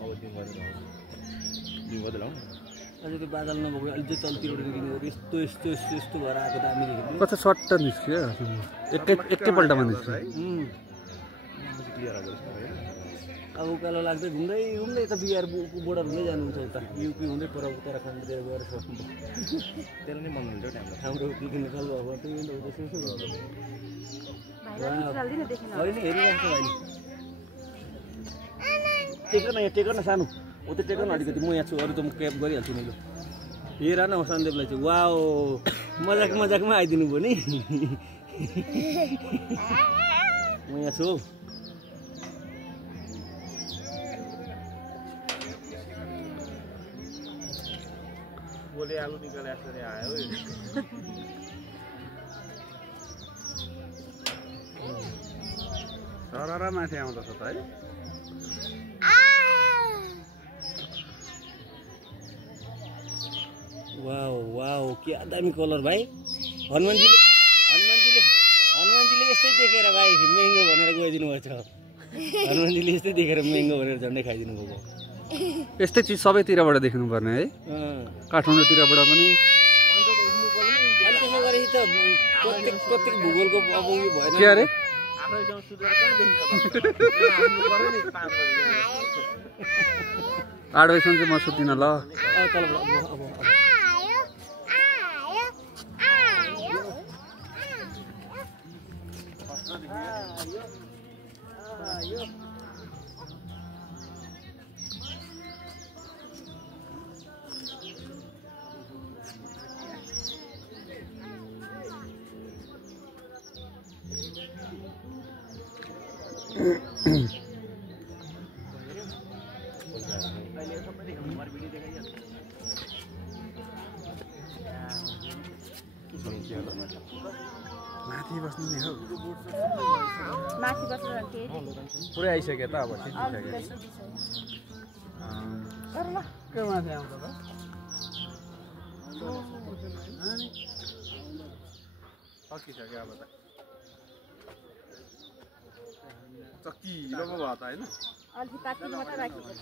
अझै त्यो बादल नभएको अझै तलतिरबाट यस्तो यस्तो यस्तो यस्तो भएर आएको दामी देखेको कता सट्ट निस्क्यो एकैपल्टमा निस्क्यो अब उकालो लाग्दै घुम्दै घुम्दै त बिहार बोर्डर हुँदै जानुहुन्छ उता युपी हुँदै पर उत्तराखण्डतिर गएर त्यसलाई नै मन हुन्छ हाम्रो पिकनिक निकाल भएको होइन हेरिरहेको भाइ टेकर न सानो ऊ त्यो टेकर न अलिकति म यहाँ छु अरू त म क्याब गरिहाल्छु नि हेर न सन्दीपलाई चाहिँ वाओ मजाकमा आइदिनु भयो नि म यहाँ छु बोले आलु निकाले जसरी आयो सरर माथि आउँदछ त है वाओ वाओ क्या दामी कलर भाइ हनुमानजीले यस्तै देखेर भाइ महँगो भनेर गइदिनु भएको छ हनुमानजीले यस्तै देखेर महँगो भनेर झन्डै खाइदिनु भएको यस्तै चिज सबैतिरबाट देख्नुपर्ने है काठमाडौँतिरबाट पनि प्रत्येक भूगोलको अब उयो भएन के अरे 8 बजीसम्म चाहिँ म सुत्दिनँ ल माथि बस्नु नि हो माथि बस्नु के पुरै आइसक्यो त अब सिधिसक्यो तर ल के माथि आउँछ त सकिसक्यो अब त चक्की लोगो भयो त हैन अलिकति पातलो मात्र राखेको